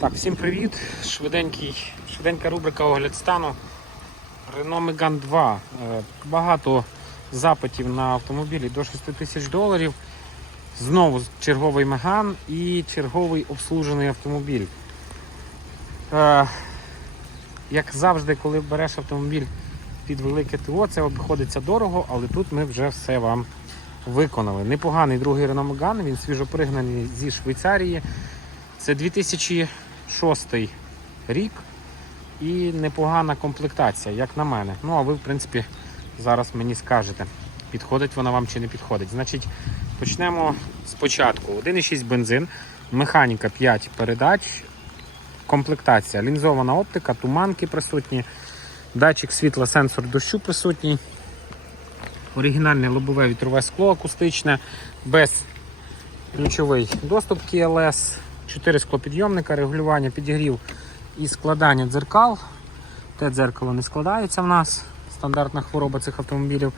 Так, всім привіт. Швиденький, швиденька рубрика огляд стану. Renault Megane 2. Е, Багато запитів на автомобілі до 6 тисяч доларів. Знову черговий Megane і черговий обслужений автомобіль. Е, Як завжди, коли береш автомобіль під велике ТО, це обходиться дорого, але тут ми вже все вам виконали. Непоганий другий Renault Megane, він свіжопригнаний зі Швейцарії. Це 2006 рік і непогана комплектація, як на мене. Ну, а ви, в принципі, зараз мені скажете, підходить вона вам чи не підходить. Значить, почнемо спочатку. 1,6 бензин, механіка 5 передач, комплектація, лінзована оптика, туманки присутні, датчик світла, сенсор дощу присутній. Оригінальне лобове вітрове скло акустичне, без ключовий доступ KLS, 4 склопідйомника, регулювання підігрів і складання дзеркал. Те дзеркало не складається в нас. Стандартна хвороба цих автомобілів.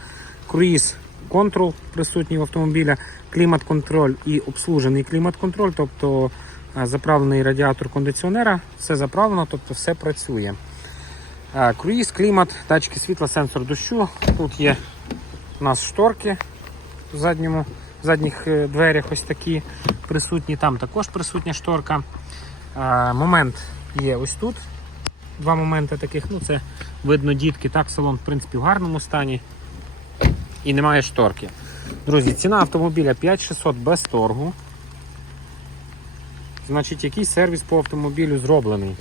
Круїз контрол присутній в автомобіля, клімат-контроль і обслужений клімат-контроль, тобто е, заправлений радіатор кондиціонера, все заправлено, тобто все працює. Е, Круїз, клімат, датчики світла, сенсор дощу. Тут є у нас шторки в задньому, в задніх е, дверях ось такі присутні. Там також присутня шторка. Момент є ось тут. Два моменти таких. Ну, це видно дітки. Так, салон, в принципі, в гарному стані. І немає шторки. Друзі, ціна автомобіля 5600 без торгу. Значить, який сервіс по автомобілю зроблений?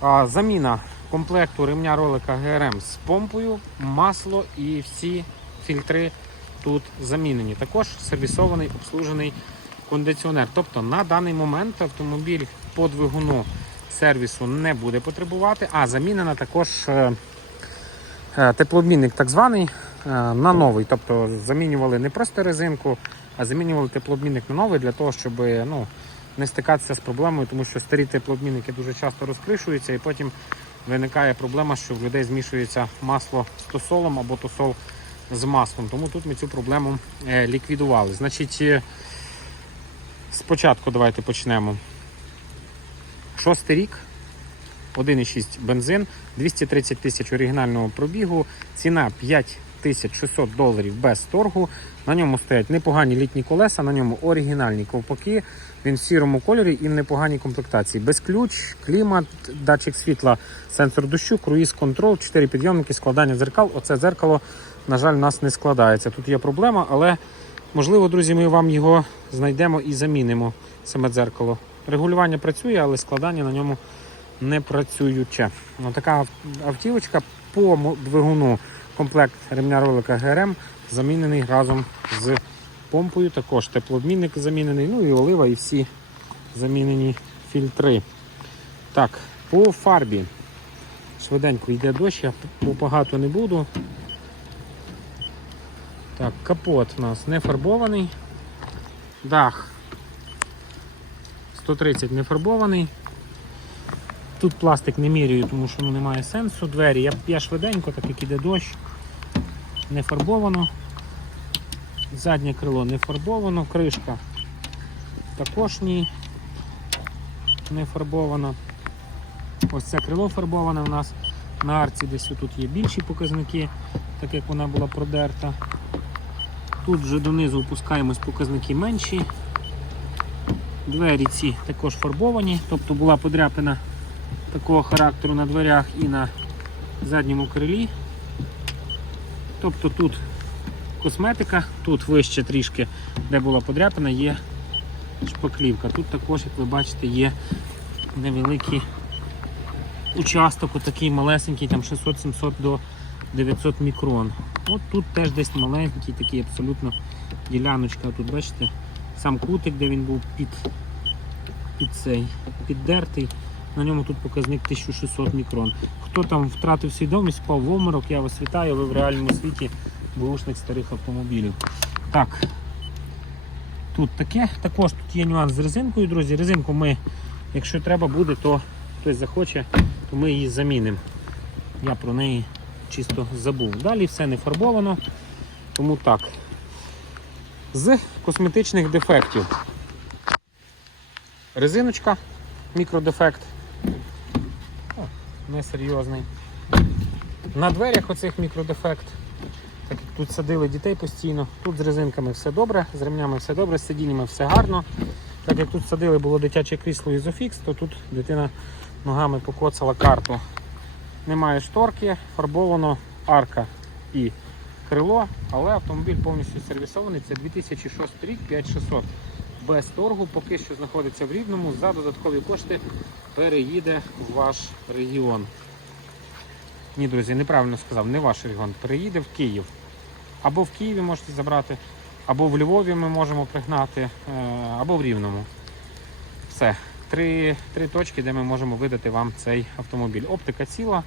А, Заміна комплекту ремня ролика ГРМ з помпою, масло і всі фільтри тут замінені. Також сервісований обслужений кондиціонер. Тобто на даний момент автомобіль по двигуну сервісу не буде потребувати, а замінена також е, е, теплообмінник так званий е, на новий. Тобто замінювали не просто резинку, а замінювали теплообмінник на новий для того, щоб ну, не стикатися з проблемою, тому що старі теплообмінники дуже часто розкришуються і потім виникає проблема, що в людей змішується масло з тосолом або тосол з маслом. Тому тут ми цю проблему е, ліквідували. Значить, е, спочатку давайте почнемо. Шостий рік, 1,6 бензин, 230 тисяч оригінального пробігу, ціна 5600 доларів без торгу. На ньому стоять непогані літні колеса, на ньому оригінальні ковпаки. Він в сірому кольорі і в непоганій комплектації. Без ключ, клімат, датчик світла, сенсор дощу, круїз контрол, 4 підйомники, складання дзеркал. Оце дзеркало, на жаль, у нас не складається. Тут є проблема, але можливо, друзі, ми вам його знайдемо і замінимо. Саме дзеркало. Регулювання працює, але складання на ньому не працююче. Ну, така автівочка по двигуну комплект ремня ролика ГРМ замінений разом з помпою. Також теплообмінник замінений, ну і олива, і всі замінені фільтри. Так, по фарбі. Швиденько йде дощ, я бо багато не буду. Так, капот у нас не фарбований. Дах 130 не фарбований. Тут пластик не міряю, тому що ну, немає сенсу. Двері я, я швиденько, так як іде дощ, не фарбовано. Заднє крило не фарбовано, кришка також ні, не фарбована. Ось це крило фарбоване у нас. На арці десь тут є більші показники, так як вона була продерта. Тут вже донизу опускаємось показники менші. Двері ці також фарбовані, тобто була подряпина такого характеру на дверях і на задньому крилі. Тобто тут косметика, тут вище трішки, де була подряпина, є шпаклівка. Тут також, як ви бачите, є невеликий участок, отакий малесенький, там 600-700 до 900 мікрон. От тут теж десь маленький, такий абсолютно діляночка. Тут бачите, сам кутик, де він був під, під цей, піддертий. На ньому тут показник 1600 мікрон. Хто там втратив свідомість, впав в оморок, я вас вітаю, ви в реальному світі бушник старих автомобілів. Так, тут таке. Також тут є нюанс з резинкою, друзі. Резинку ми, якщо треба буде, то хтось захоче, то ми її замінимо. Я про неї чисто забув. Далі все не фарбовано, тому так. З косметичних дефектів. резиночка, мікродефект. Несерйозний. На дверях оцих мікродефект. Так як тут садили дітей постійно, тут з резинками все добре, з ремнями все добре, з сидіннями все гарно. Так як тут садили було дитяче крісло Ізофікс, то тут дитина ногами покоцала карту. Немає шторки, фарбовано арка і крило, але автомобіль повністю сервісований. Це 2006 рік, 5600 без торгу, поки що знаходиться в Рівному. За додаткові кошти переїде в ваш регіон. Ні, друзі, неправильно сказав, не ваш регіон, переїде в Київ. Або в Києві можете забрати, або в Львові ми можемо пригнати, е, або в Рівному. Все. Три, три точки, де ми можемо видати вам цей автомобіль. Оптика ціла.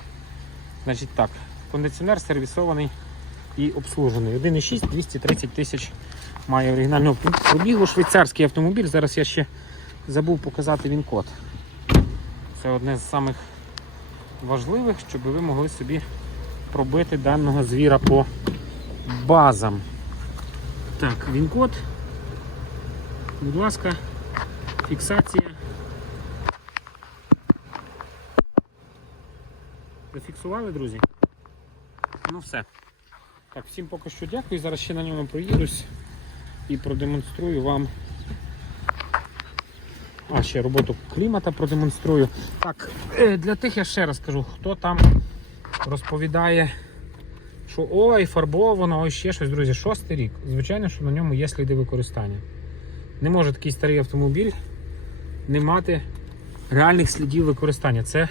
Значить так, кондиціонер сервісований і обслужений. 1,6 230 тисяч має оригінального пробігу. Швейцарський автомобіль. Зараз я ще забув показати він код. Це одне з самих важливих, щоб ви могли собі пробити даного звіра по базам. Так, він код. Будь ласка, фіксація. Зафіксували, друзі? Ну все. Так, всім поки що дякую. Зараз ще на ньому проїдусь і продемонструю вам. А, ще роботу клімата продемонструю. Так, е, для тих я ще раз кажу, хто там розповідає, що ой, фарбовано, ой, ще щось, друзі, шостий рік. Звичайно, що на ньому є сліди використання. Не може такий старий автомобіль не мати реальних слідів використання. Це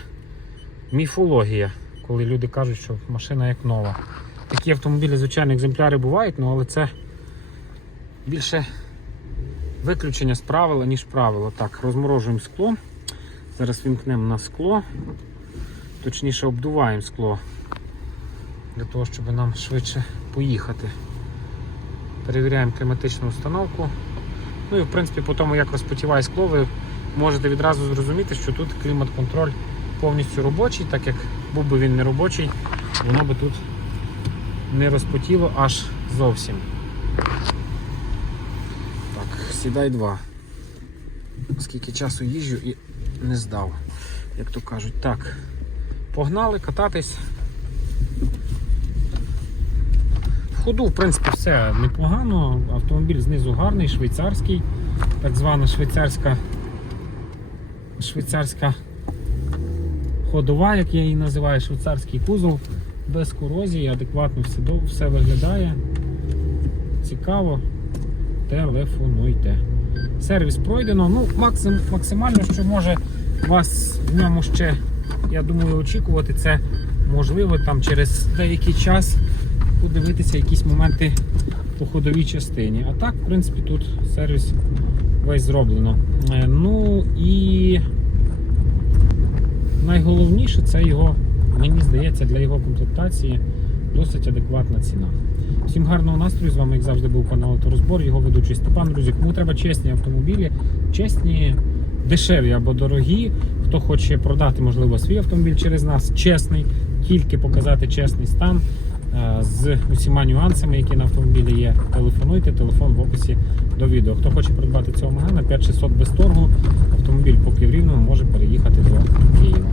міфологія, коли люди кажуть, що машина як нова. Такі автомобілі, звичайно, екземпляри бувають, ну, але це більше виключення з правила, ніж правило. Так, розморожуємо скло. Зараз вімкнемо на скло, точніше обдуваємо скло, для того, щоб нам швидше поїхати. Перевіряємо кліматичну установку. Ну і в принципі, по тому, як розпотіває скло, ви можете відразу зрозуміти, що тут клімат-контроль повністю робочий, так як був би він не робочий, воно би тут не розпотіло аж зовсім. Так, сідай два. Скільки часу їжджу і не здав, як то кажуть. Так, погнали кататись. В ходу, в принципі, все непогано. Автомобіль знизу гарний, швейцарський, так звана швейцарська швейцарська ходова, як я її називаю, швейцарський кузов, без корозії, адекватно все, все виглядає. Цікаво. Телефонуйте. Сервіс пройдено. Ну, максим, максимально, що може вас в ньому ще, я думаю, очікувати, це можливо там через деякий час подивитися якісь моменти по ходовій частині. А так, в принципі, тут сервіс весь зроблено. Е, Ну і найголовніше це його, мені здається, для його комплектації досить адекватна ціна. Всім гарного настрою. З вами, як завжди, був канал Авторозбор, його ведучий Степан. Друзі, кому треба чесні автомобілі, чесні, дешеві або дорогі. Хто хоче продати, можливо, свій автомобіль через нас, чесний, тільки показати чесний стан е, з усіма нюансами, які на автомобілі є. Телефонуйте, телефон в описі до відео. Хто хоче придбати цього Магана, 5600 без торгу. Автомобіль поки в рівному може переїхати до Києва.